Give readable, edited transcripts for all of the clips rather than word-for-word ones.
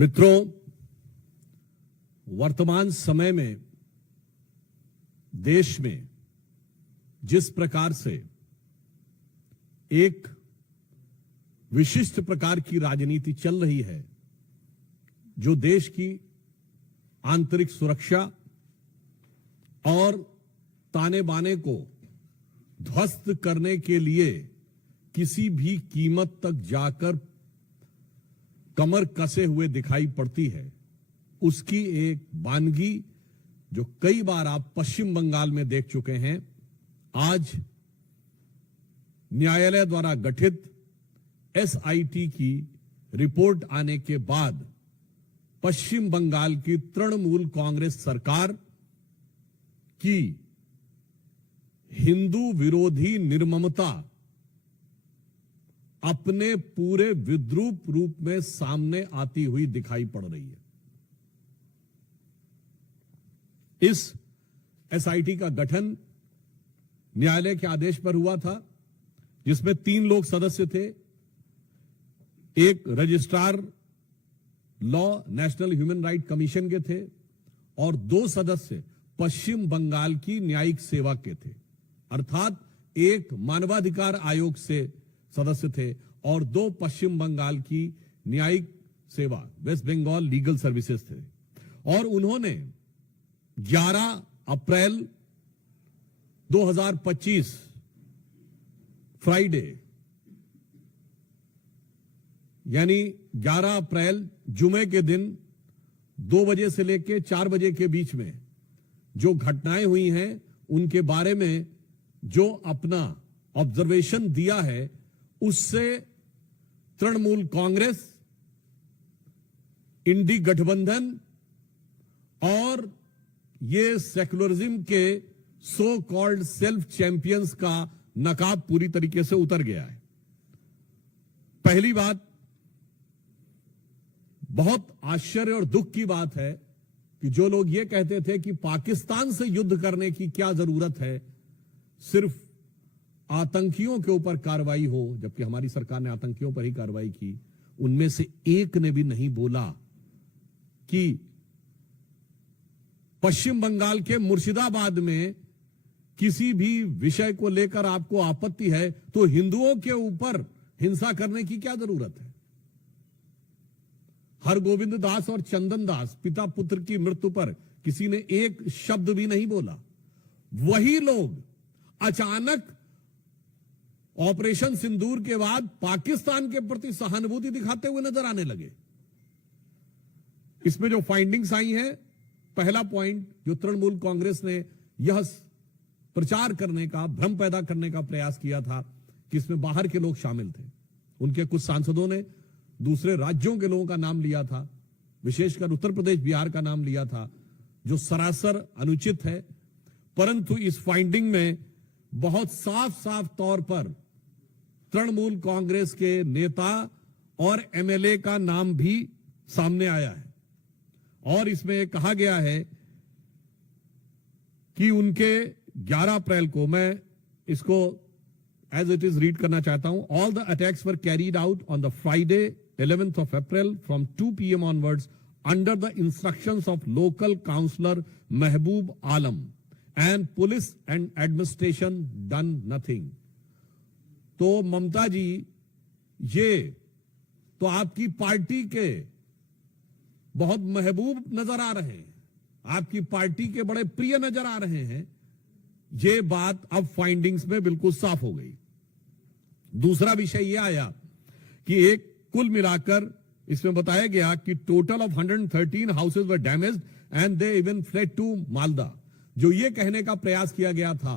मित्रों, वर्तमान समय में देश में जिस प्रकार से एक विशिष्ट प्रकार की राजनीति चल रही है, जो देश की आंतरिक सुरक्षा और ताने बाने को ध्वस्त करने के लिए किसी भी कीमत तक जाकर कमर कसे हुए दिखाई पड़ती है, उसकी एक वानगी जो कई बार आप पश्चिम बंगाल में देख चुके हैं, आज न्यायालय द्वारा गठित एसआईटी की रिपोर्ट आने के बाद पश्चिम बंगाल की तृणमूल कांग्रेस सरकार की हिंदू विरोधी निर्ममता अपने पूरे विद्रूप रूप में सामने आती हुई दिखाई पड़ रही है। इस एसआईटी का गठन न्यायालय के आदेश पर हुआ था, जिसमें 3 लोग सदस्य थे। एक registrar law national human right commission के थे और 2 सदस्य पश्चिम बंगाल की न्यायिक सेवा के थे, अर्थात एक मानवाधिकार आयोग से सदस्य थे और 2 पश्चिम बंगाल की न्यायिक सेवा वेस्ट बंगाल लीगल सर्विसेज थे। और उन्होंने 11 अप्रैल 2025 फ्राइडे यानी 11 अप्रैल जुमे के दिन 2 बजे से लेकर 4 बजे के बीच में जो घटनाएं हुई हैं, उनके बारे में जो अपना ऑब्जर्वेशन दिया है, उससे तृणमूल कांग्रेस, इंडी गठबंधन और ये सेक्युलरिज्म के सो कॉल्ड सेल्फ चैंपियंस का नकाब पूरी तरीके से उतर गया है। पहली बात, बहुत आश्चर्य और दुख की बात है कि जो लोग ये कहते थे कि पाकिस्तान से युद्ध करने की क्या जरूरत है, सिर्फ आतंकियों के ऊपर कार्रवाई हो, जबकि हमारी सरकार ने आतंकियों पर ही कार्रवाई की, उनमें से एक ने भी नहीं बोला कि पश्चिम बंगाल के मुर्शिदाबाद में किसी भी विषय को लेकर आपको आपत्ति है तो हिंदुओं के ऊपर हिंसा करने की क्या जरूरत है। हरगोविंद दास और चंदन दास पिता पुत्र की मृत्यु पर किसी ने एक शब्द भी नहीं बोला। वही लोग अचानक ऑपरेशन सिंदूर के बाद पाकिस्तान के प्रति सहानुभूति दिखाते हुए नजर आने लगे। इसमें जो फाइंडिंग्स आई हैं, पहला पॉइंट जो तृणमूल कांग्रेस ने यह प्रचार करने का, भ्रम पैदा करने का प्रयास किया था कि इसमें बाहर के लोग शामिल थे। उनके कुछ सांसदों ने दूसरे राज्यों के लोगों का नाम लिया था, विशेषकर उत्तर प्रदेश बिहार का नाम लिया था, जो सरासर अनुचित है। परंतु इस फाइंडिंग में बहुत साफ साफ तौर पर तृणमूल कांग्रेस के नेता और एमएलए का नाम भी सामने आया है। और इसमें कहा गया है कि उनके 11 अप्रैल को, मैं इसको एज इट इज रीड करना चाहता हूं, all the attacks were carried out on the Friday 11th of April from 2 PM onwards under the instructions of local councillor Mehboob Alam and police and administration done nothing। तो ममता जी, ये तो आपकी party के बहुत महबूब नजर आ रहे हैं, आपकी पार्टी के बड़े प्रिय नजर आ रहे हैं। ये बात अब फाइंडिंग्स में बिल्कुल साफ हो गई। दूसरा विषय यह आया कि एक कुल मिलाकर इसमें बताया गया कि total of 113 houses were damaged and they even fled to Malda. जो ये कहने का प्रयास किया गया था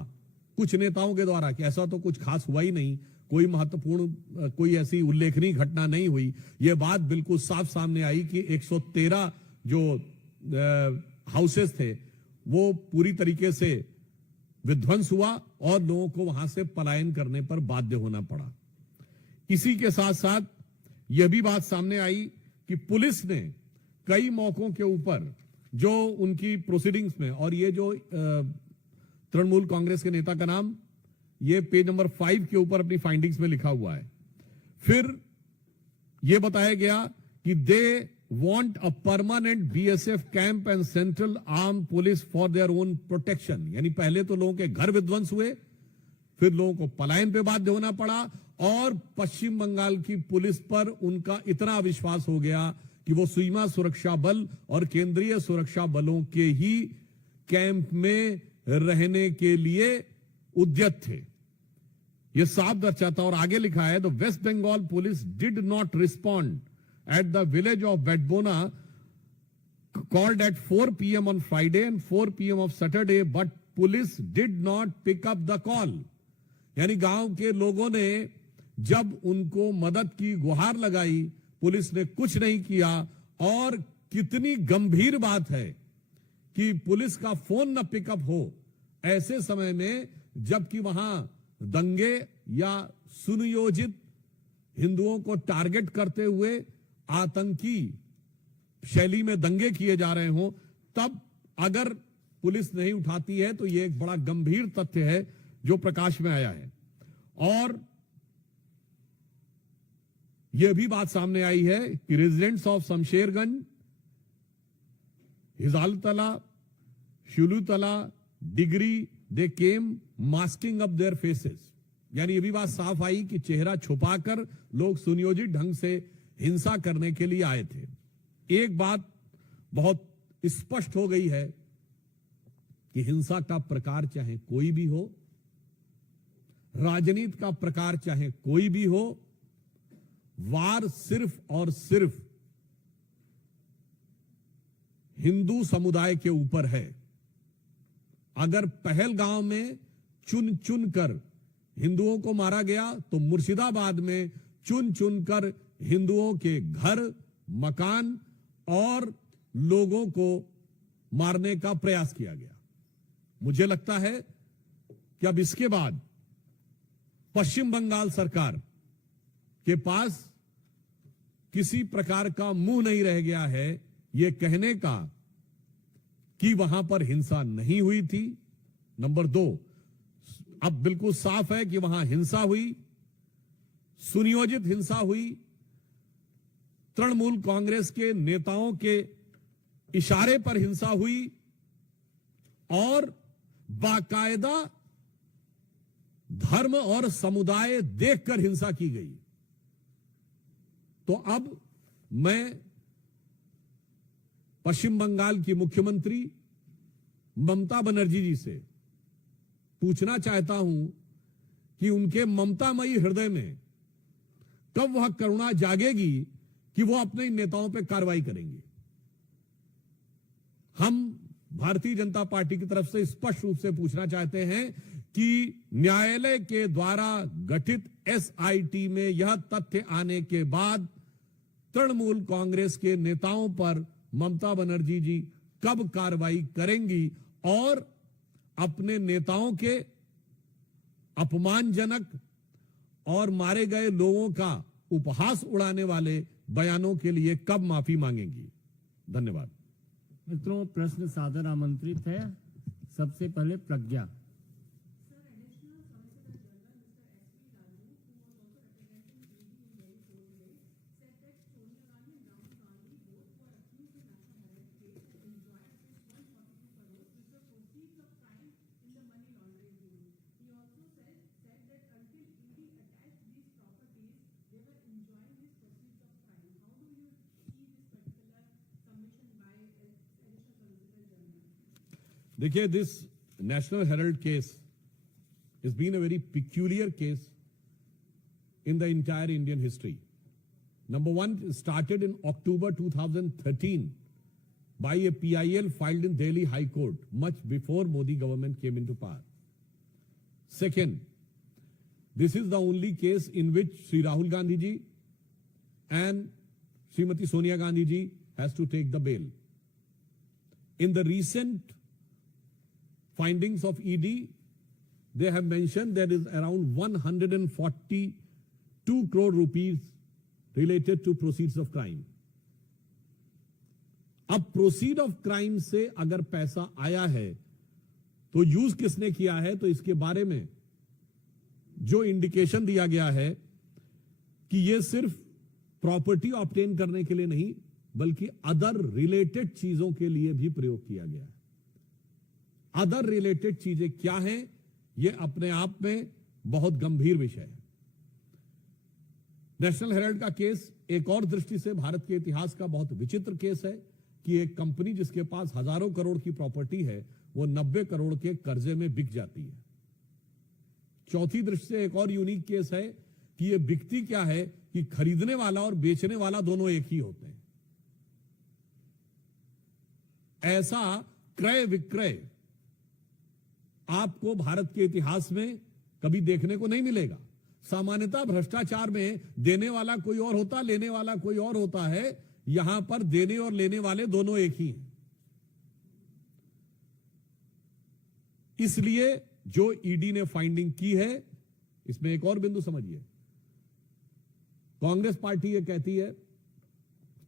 कुछ नेताओं के द्वारा कि ऐसा तो कुछ खास हुआ ही नहीं, कोई महत्वपूर्ण, कोई ऐसी उल्लेखनीय घटना नहीं हुई, ये बात बिल्कुल साफ सामने आई कि 113 जो हाउसेस थे वो पूरी तरीके से विध्वंस हुआ और लोगों को वहां से पलायन करने पर बाध्य होना पड़ा। इसी के साथ साथ यह भी बात सामने आई कि पुलिस ने कई मौकों के ऊपर जो उनकी प्रोसीडिंग्स में, और ये जो तृणमूल कांग्रेस के नेता का नाम ये पेज नंबर 5 के ऊपर अपनी फाइंडिंग्स में लिखा हुआ है। फिर यह बताया गया कि दे want a permanent BSF camp and central armed police for their own protection. यानी पहले तो लोगों के घर विध्वंस हुए, फिर लोगों को पलायन पे बाध्य होना पड़ा, और पश्चिम बंगाल की पुलिस पर उनका इतना विश्वास हो गया कि वो सीमा सुरक्षा बल और केंद्रीय सुरक्षा बलों के ही कैंप में रहने के लिए उद्यत थे। ये साफ दर्शाता, और आगे लिखा है, the West Bengal police did not respond at the village of Bedbona called at 4 p.m. on Friday and 4 p.m. of Saturday, but police did not pick up the call. यानी गांव के लोगों ने जब उनको मदद की गुहार लगाई, पुलिस ने कुछ नहीं किया। और कितनी गंभीर बात है कि पुलिस का फोन न पिकअप हो ऐसे समय में, जबकि वहां दंगे या सुनियोजित हिंदुओं को टारगेट करते हुए आतंकी शैली में दंगे किए जा रहे हों, तब अगर पुलिस नहीं उठाती है तो यह एक बड़ा गंभीर तथ्य है जो प्रकाश में आया है। और यह भी बात सामने आई है कि residents of Shamsherganj, Hijaltala, Shulutala, degree, they came masking up their faces. यानी यह भी बात साफ आई कि चेहरा छुपाकर लोग सुनियोजित ढंग से हिंसा करने के लिए आए थे। एक बात बहुत स्पष्ट हो गई है कि हिंसा का प्रकार चाहे कोई भी हो, राजनीति का प्रकार चाहे कोई भी हो, वार सिर्फ और सिर्फ हिंदू समुदाय के ऊपर है। अगर पहलगांव में चुन चुन कर हिंदुओं को मारा गया, तो मुर्शिदाबाद में चुन चुन कर हिंदुओं के घर, मकान और लोगों को मारने का प्रयास किया गया। मुझे लगता है कि अब इसके बाद पश्चिम बंगाल सरकार के पास किसी प्रकार का मुंह नहीं रह गया है यह कहने का कि वहां पर हिंसा नहीं हुई थी। नंबर 2, अब बिल्कुल साफ है कि वहां हिंसा हुई, सुनियोजित हिंसा हुई, तृणमूल कांग्रेस के नेताओं के इशारे पर हिंसा हुई और बाकायदा धर्म और समुदाय देखकर हिंसा की गई। तो अब मैं पश्चिम बंगाल की मुख्यमंत्री ममता बनर्जी जी से पूछना चाहता हूं कि उनके ममतामयी हृदय में कब वह करुणा जागेगी कि वो अपने नेताओं पर कार्रवाई करेंगे। हम भारतीय जनता पार्टी की तरफ से स्पष्ट रूप से पूछना चाहते हैं कि न्यायालय के द्वारा गठित एसआईटी में यह तथ्य आने के बाद तृणमूल कांग्रेस के नेताओं पर ममता बनर्जी जी कब कार्रवाई करेंगी और अपने नेताओं के अपमानजनक और मारे गए लोगों का उपहास उड़ाने वाले बयानों के लिए कब माफी मांगेंगी। धन्यवाद। मित्रों, प्रश्न सादर आमंत्रित है। सबसे पहले प्रज्ञा। देखिए, this National Herald case has been a very peculiar case in the entire Indian history. Number one, it started in October 2013 by a PIL filed in Delhi High Court, much before Modi government came into power. Second, this is the only case in which Sri Rahul Gandhi ji and Srimati Sonia Gandhi ji has to take the bail. In the recent findings of ED, they have mentioned there is around 142 crore rupees related to proceeds of crime. अब proceed of crime से अगर पैसा आया है तो use किसने किया है, तो इसके बारे में जो इंडिकेशन दिया गया है कि यह सिर्फ प्रॉपर्टी ऑब्टेन करने के लिए नहीं, बल्कि अदर रिलेटेड चीजों के लिए भी प्रयोग किया गया है। अदर रिलेटेड चीजें क्या हैं, यह अपने आप में बहुत गंभीर विषय है। नेशनल हेराल्ड का केस एक और दृष्टि से भारत के इतिहास का बहुत विचित्र केस है कि एक कंपनी जिसके पास हजारों करोड़ की प्रॉपर्टी है वो 90 करोड़ के कर्जे में बिक जाती है। चौथी दृष्टि से एक और यूनिक केस है कि ये बिकती क्या है कि खरीदने वाला और बेचने वाला दोनों एक ही होते हैं। ऐसा क्रय विक्रय आपको भारत के इतिहास में कभी देखने को नहीं मिलेगा। सामान्यतः भ्रष्टाचार में देने वाला कोई और होता, लेने वाला कोई और होता है। यहां पर देने और लेने वाले दोनों एक ही हैं। इसलिए जो ईडी ने फाइंडिंग की है, इसमें एक और बिंदु समझिए। कांग्रेस पार्टी ये कहती है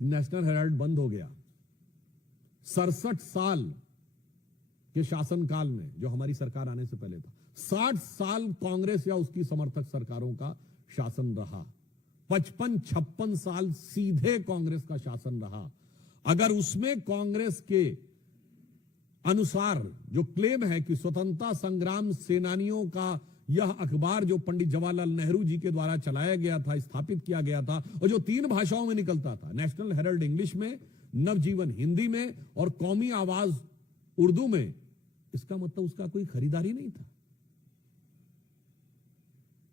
नेशनल हेराल्ड बंद हो गया। 67 साल के शासनकाल में, जो हमारी सरकार आने से पहले था, 60 साल कांग्रेस या उसकी समर्थक सरकारों का शासन रहा। 55-56 साल सीधे कांग्रेस का शासन रहा। अगर उसमें कांग्रेस के अनुसार जो क्लेम है कि स्वतंत्रता संग्राम सेनानियों का यह अखबार जो पंडित जवाहरलाल नेहरू जी के द्वारा चलाया गया था, स्थापित किया गया था, और जो 3 भाषाओं में निकलता था, नेशनल हेराल्ड इंग्लिश में, नवजीवन हिंदी में और कौमी आवाज उर्दू में, इसका मतलब उसका कोई खरीदारी नहीं था।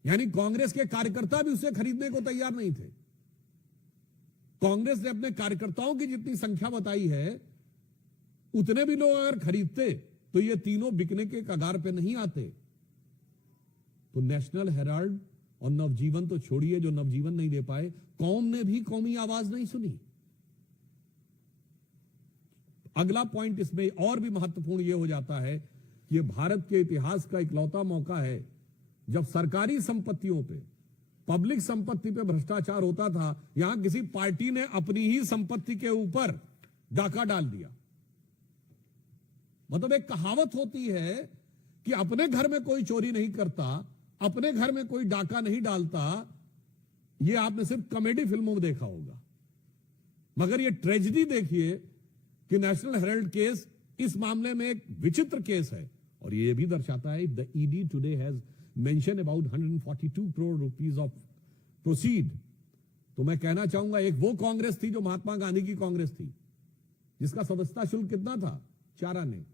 यानी कांग्रेस के कार्यकर्ता भी उसे खरीदने को तैयार नहीं थे। कांग्रेस ने अपने कार्यकर्ताओं की जितनी संख्या बताई है, उतने भी लोग अगर खरीदते तो ये तीनों बिकने के कगार पे नहीं आते। तो नेशनल हेराल्ड और नवजीवन तो छोड़िए, जो नवजीवन नहीं दे पाए, कौम ने भी कौमी आवाज नहीं सुनी। अगला पॉइंट इसमें और भी महत्वपूर्ण यह हो जाता है कि यह भारत के इतिहास का इकलौता मौका है जब सरकारी संपत्तियों पे, पब्लिक संपत्ति पे भ्रष्टाचार होता था। यहां किसी पार्टी ने अपनी ही संपत्ति के ऊपर डाका डाल दिया। मतलब एक कहावत होती है कि अपने घर में कोई चोरी नहीं करता, अपने घर में कोई डाका नहीं डालता। यह आपने सिर्फ कॉमेडी फिल्मों में देखा होगा, मगर यह ट्रेजेडी देखिए कि नेशनल हेराल्ड केस इस मामले में एक विचित्र केस है। और यह भी दर्शाता है the ED today has mention about 142 crore rupees of proceed. तो मैं कहना चाहूंगा, एक वो कांग्रेस थी जो महात्मा गांधी की कांग्रेस थी, जिसका सदस्यता शुल्क कितना था? 4 आने।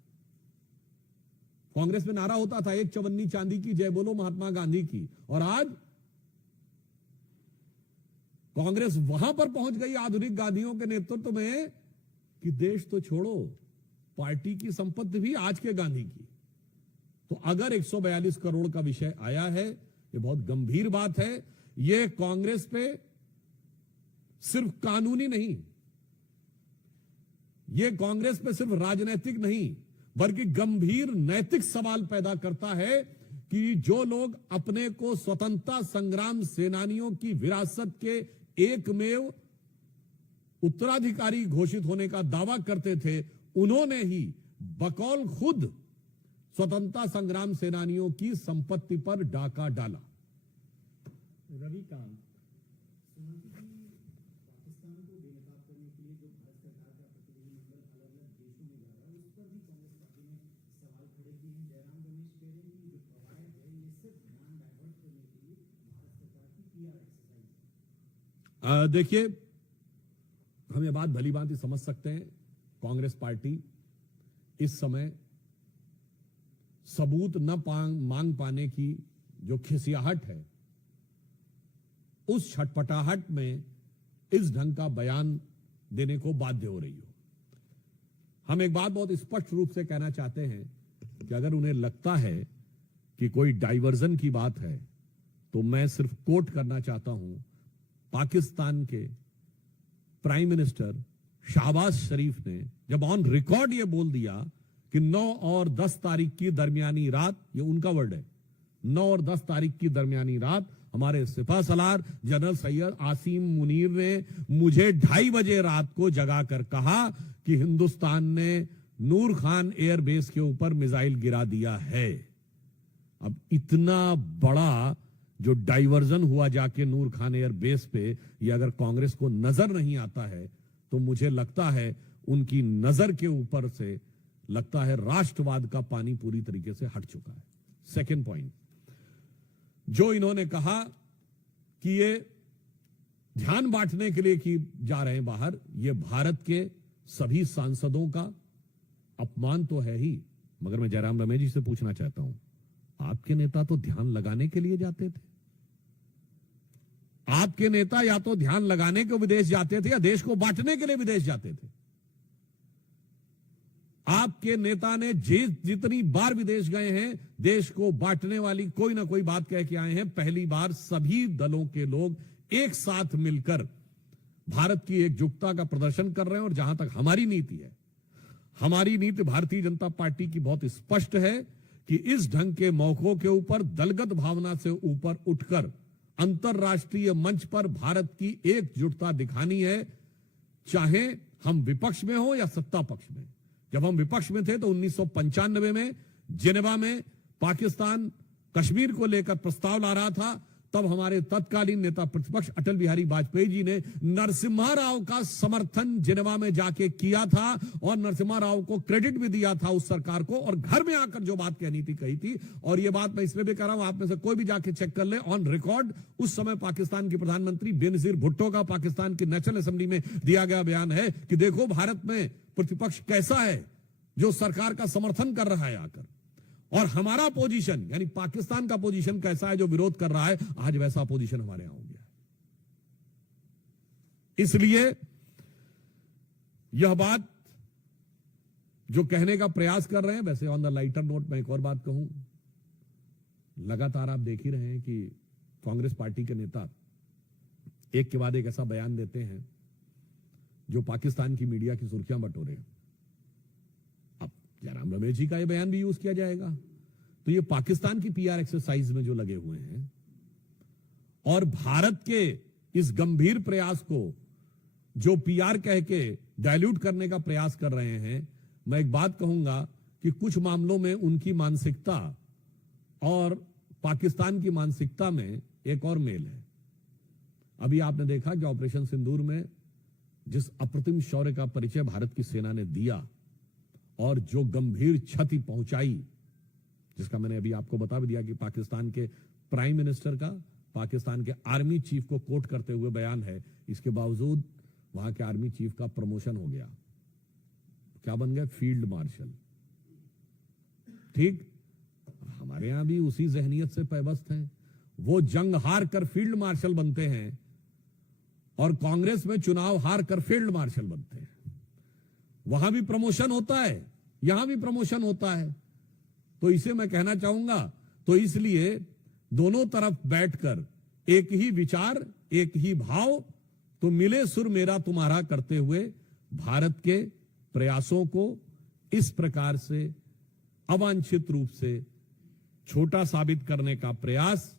कांग्रेस में नारा होता था, एक चवन्नी चांदी की, जय बोलो महात्मा गांधी की। और आज कांग्रेस वहां पर पहुंच गई आधुनिक गांधियों के नेतृत्व में कि देश तो छोड़ो, पार्टी की संपत्ति भी आज के गांधी की। तो अगर 142 करोड़ का विषय आया है, यह बहुत गंभीर बात है। यह कांग्रेस पे सिर्फ कानूनी नहीं, यह कांग्रेस पे सिर्फ राजनीतिक नहीं, बल्कि गंभीर नैतिक सवाल पैदा करता है कि जो लोग अपने को स्वतंत्रता संग्राम सेनानियों की विरासत के एकमेव उत्तराधिकारी घोषित होने का दावा करते थे, उन्होंने ही बकौल खुद स्वतंत्रता संग्राम सेनानियों की संपत्ति पर डाका डाला। रविकांत, देखिए, हम ये बात भली भांति समझ सकते हैं, कांग्रेस पार्टी इस समय सबूत न मांग पाने की जो खिसियाहट है, उस छटपटाहट में इस ढंग का बयान देने को बाध्य हो रही हो। हम एक बात बहुत स्पष्ट रूप से कहना चाहते हैं कि अगर उन्हें लगता है कि कोई डाइवर्जन की बात है, तो मैं सिर्फ कोट करना चाहता हूं पाकिस्तान के प्राइम मिनिस्टर शहबाज शरीफ ने, जब ऑन रिकॉर्ड ये बोल दिया कि 9 और 10 तारीख की दरमियानी रात, ये उनका वर्ड है, 9 और 10 तारीख की दरमियानी रात हमारे सिपा सलार जनरल सैयद आसिम मुनीर ने मुझे 2:30 बजे रात को जगा कर कहा कि हिंदुस्तान ने नूर खान एयरबेस के ऊपर मिसाइल गिरा दिया है। अब इतना बड़ा जो डाइवर्जन हुआ जाके नूर खान एयरबेस पे, ये अगर कांग्रेस को नजर नहीं आता है, तो मुझे लगता है उनकी नजर के ऊपर से लगता है राष्ट्रवाद का पानी पूरी तरीके से हट चुका है। सेकंड पॉइंट, जो इन्होंने कहा कि ये ध्यान बांटने के लिए कि जा रहे हैं बाहर, ये भारत के सभी सांसदों का अपमान तो है ही, मगर मैं जयराम रमेश जी से पूछना चाहता हूं, आपके नेता तो ध्यान लगाने के लिए जाते थे। आपके नेता या तो ध्यान लगाने को विदेश जाते थे या देश को बांटने के लिए विदेश जाते थे। आपके नेता ने जितनी बार विदेश गए हैं, देश को बांटने वाली कोई ना कोई बात कह के आए हैं। पहली बार सभी दलों के लोग एक साथ मिलकर भारत की एकजुटता का प्रदर्शन कर रहे हैं। और जहां तक हमारी नीति है, हमारी नीति भारतीय जनता पार्टी की बहुत स्पष्ट है कि इस ढंग के मौकों के ऊपर दलगत भावना से ऊपर उठकर अंतरराष्ट्रीय मंच पर भारत की एकजुटता दिखानी है, चाहे हम विपक्ष में हो या सत्ता पक्ष में। जब हम विपक्ष में थे तो 1995 में जिनेवा में पाकिस्तान कश्मीर को लेकर प्रस्ताव ला रहा था, तब हमारे तत्कालीन नेता प्रतिपक्ष अटल बिहारी वाजपेयी जी ने नरसिम्हा राव का समर्थन जिनेवा में जाके किया था और नरसिम्हा राव को क्रेडिट भी दिया था उस सरकार को, और घर में आकर जो बात कहनी थी कही थी। और ये बात मैं इसलिए भी कह रहा हूं, आप में से कोई भी जाके चेक कर ले, ऑन रिकॉर्ड उस समय पाकिस्तान के प्रधानमंत्री बेनजीर भुट्टो का पाकिस्तान की नेशनल असेंबली में दिया गया बयान है कि देखो भारत में प्रतिपक्ष कैसा है जो सरकार का समर्थन कर रहा है आकर, और हमारा पोजीशन यानी पाकिस्तान का पोजीशन कैसा है जो विरोध कर रहा है। आज वैसा पोजीशन हमारे यहां हो गया है। इसलिए यह बात जो कहने का प्रयास कर रहे हैं, वैसे ऑन द लाइटर नोट मैं एक और बात कहूं, लगातार आप देख ही रहे हैं कि कांग्रेस पार्टी के नेता एक के बाद एक ऐसा बयान देते हैं जो पाकिस्तान की मीडिया की सुर्खियां बटोरे। अब जयराम रमेश जी का यह बयान भी यूज किया जाएगा, तो ये पाकिस्तान की पीआर एक्सरसाइज में जो लगे हुए हैं और भारत के इस गंभीर प्रयास को जो पीआर कह के डाइल्यूट करने का प्रयास कर रहे हैं। मैं एक बात कहूंगा कि कुछ मामलों में उनकी मानसिकता और पाकिस्तान की मानसिकता में एक और मेल है। अभी आपने देखा कि ऑपरेशन सिंदूर में जिस अप्रतिम शौर्य का परिचय भारत की सेना ने दिया और जो गंभीर क्षति पहुंचाई, जिसका मैंने अभी आपको बता भी दिया कि पाकिस्तान के प्राइम मिनिस्टर का पाकिस्तान के आर्मी चीफ को कोट करते हुए बयान है, इसके बावजूद वहां के आर्मी चीफ का प्रमोशन हो गया, क्या बन गया? Field marshal. ठीक, हमारे यहां भी उसी जहनियत से पैबस्त हैं। वो जंग हार कर फील्ड मार्शल बनते हैं और कांग्रेस में चुनाव हार कर फील्ड मार्शल बनते हैं। वहां भी प्रमोशन होता है, यहां भी प्रमोशन होता है। तो इसे मैं कहना चाहूंगा, तो इसलिए दोनों तरफ बैठकर एक ही विचार, एक ही भाव, तो मिले सुर मेरा तुम्हारा करते हुए भारत के प्रयासों को इस प्रकार से अवांछित रूप से छोटा साबित करने का प्रयास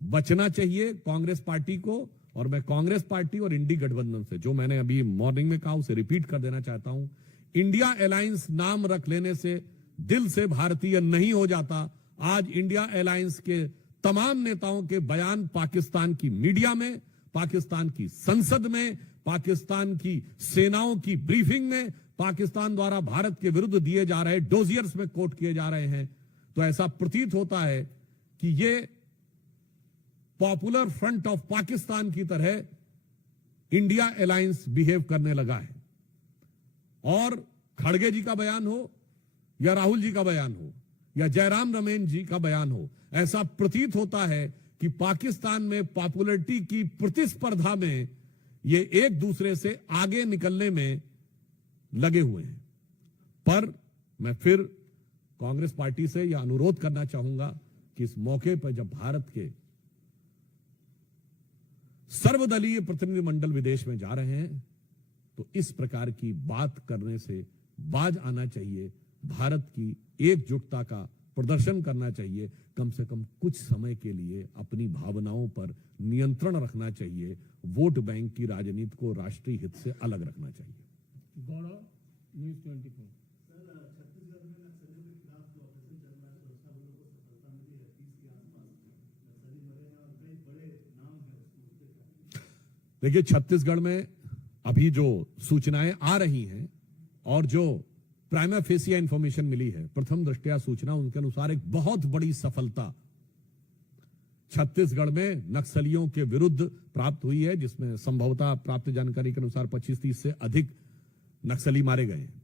बचना चाहिए कांग्रेस पार्टी को। और मैं कांग्रेस पार्टी और इंडी गठबंधन से, जो मैंने अभी मॉर्निंग में कहा, उसे रिपीट कर देना चाहता हूं। इंडिया अलायंस नाम रख लेने से दिल से भारतीय नहीं हो जाता। आज इंडिया अलायंस के तमाम नेताओं के बयान पाकिस्तान की मीडिया में, पाकिस्तान की संसद में, पाकिस्तान की सेनाओं की ब्रीफिंग में, पाकिस्तान द्वारा भारत के विरुद्ध दिए जा रहे डोजियर्स में कोट किए जा रहे हैं। तो ऐसा प्रतीत होता है कि ये पॉपुलर फ्रंट ऑफ पाकिस्तान की तरह इंडिया अलायंस बिहेव करने लगा है। और खड़गे जी का बयान हो या राहुल जी का बयान हो या जयराम रमेश जी का बयान हो, ऐसा प्रतीत होता है कि पाकिस्तान में पॉपुलरिटी की प्रतिस्पर्धा में ये एक दूसरे से आगे निकलने में लगे हुए हैं। पर मैं फिर कांग्रेस पार्टी से यह अनुरोध करना चाहूंगा कि इस मौके पर जब भारत के सर्वदलीय प्रतिनिधिमंडल विदेश में जा रहे हैं, तो इस प्रकार की बात करने से बाज आना चाहिए। भारत की एकजुटता का प्रदर्शन करना चाहिए। कम से कम कुछ समय के लिए अपनी भावनाओं पर नियंत्रण रखना चाहिए। वोट बैंक की राजनीति को राष्ट्रीय हित से अलग रखना चाहिए। गौरव, न्यूज़ 24। देखिए, छत्तीसगढ़ में अभी जो सूचनाएं आ रही हैं और जो प्राइमा फेसिया इंफॉर्मेशन मिली है, प्रथम दृष्टया सूचना उनके अनुसार एक बहुत बड़ी सफलता छत्तीसगढ़ में नक्सलियों के विरुद्ध प्राप्त हुई है, जिसमें संभवतः प्राप्त जानकारी के अनुसार 25-30 से अधिक नक्सली मारे गए हैं।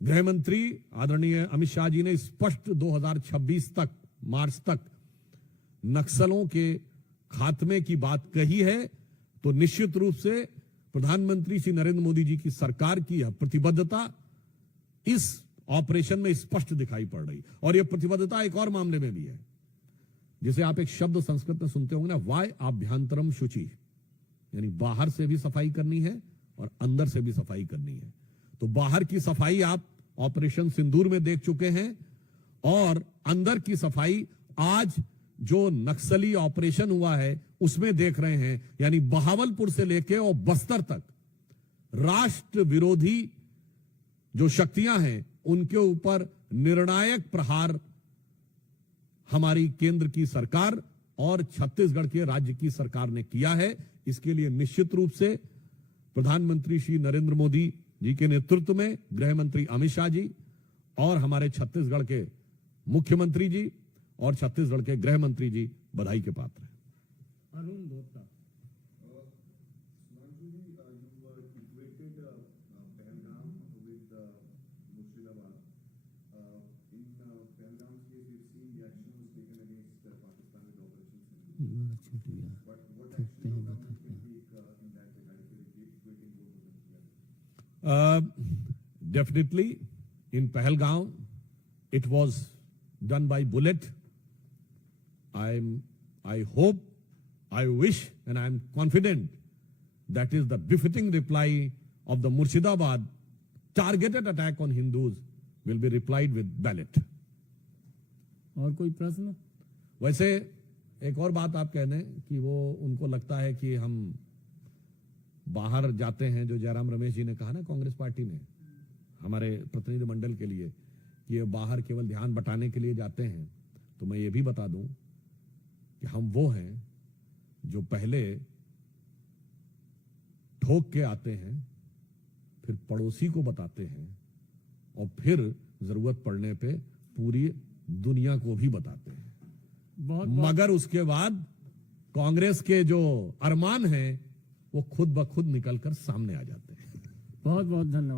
गृह मंत्री आदरणीय अमित शाह जी ने स्पष्ट 2026 तक, मार्च तक नक्सलों के खात्मे की बात कही है, तो निश्चित रूप से प्रधानमंत्री श्री नरेंद्र मोदी जी की सरकार की यह प्रतिबद्धता इस ऑपरेशन में स्पष्ट दिखाई पड़ रही। और यह प्रतिबद्धता एक और मामले में भी है, जिसे आप एक शब्द संस्कृत में सुनते होंगे ना, वाय आभ्यंतरम शुचि, यानी बाहर से भी सफाई करनी है और अंदर से भी सफाई करनी है। तो बाहर की सफाई आप ऑपरेशन सिंदूर में देख चुके हैं, और अंदर की सफाई आज जो नक्सली ऑपरेशन हुआ है उसमें देख रहे हैं। यानी बहावलपुर से लेके और बस्तर तक राष्ट्र विरोधी जो शक्तियां हैं उनके ऊपर निर्णायक प्रहार हमारी केंद्र की सरकार और छत्तीसगढ़ के राज्य की सरकार ने किया है। इसके लिए निश्चित रूप से प्रधानमंत्री श्री नरेंद्र मोदी जी के नेतृत्व में गृह मंत्री अमित शाह जी और हमारे छत्तीसगढ़ के मुख्यमंत्री जी और छत्तीसगढ़ के गृह मंत्री जी बधाई के पात्र हैं। अरुण धोता। Definitely, in Pahalgaon, it was done by bullet. I hope, I wish, and I am confident that is the befitting reply of the Murshidabad targeted attack on Hindus will be replied with ballot. और कोई प्रश्न? वैसे एक और बात आप कह दें कि वो उनको लगता है कि हम बाहर जाते हैं, जो जयराम रमेश जी ने कहा ना कांग्रेस पार्टी ने हमारे प्रतिनिधि मंडल के लिए कि ये बाहर केवल ध्यान बटाने के लिए जाते हैं, तो मैं ये भी बता दूं कि हम वो हैं जो पहले ठोक के आते हैं, फिर पड़ोसी को बताते हैं और फिर जरूरत पड़ने पे पूरी दुनिया को भी बताते हैं। मगर उसके बाद कांग्रेस के जो अरमान हैं वो खुद ब खुद निकलकर सामने आ जाते हैं। बहुत बहुत धन्यवाद।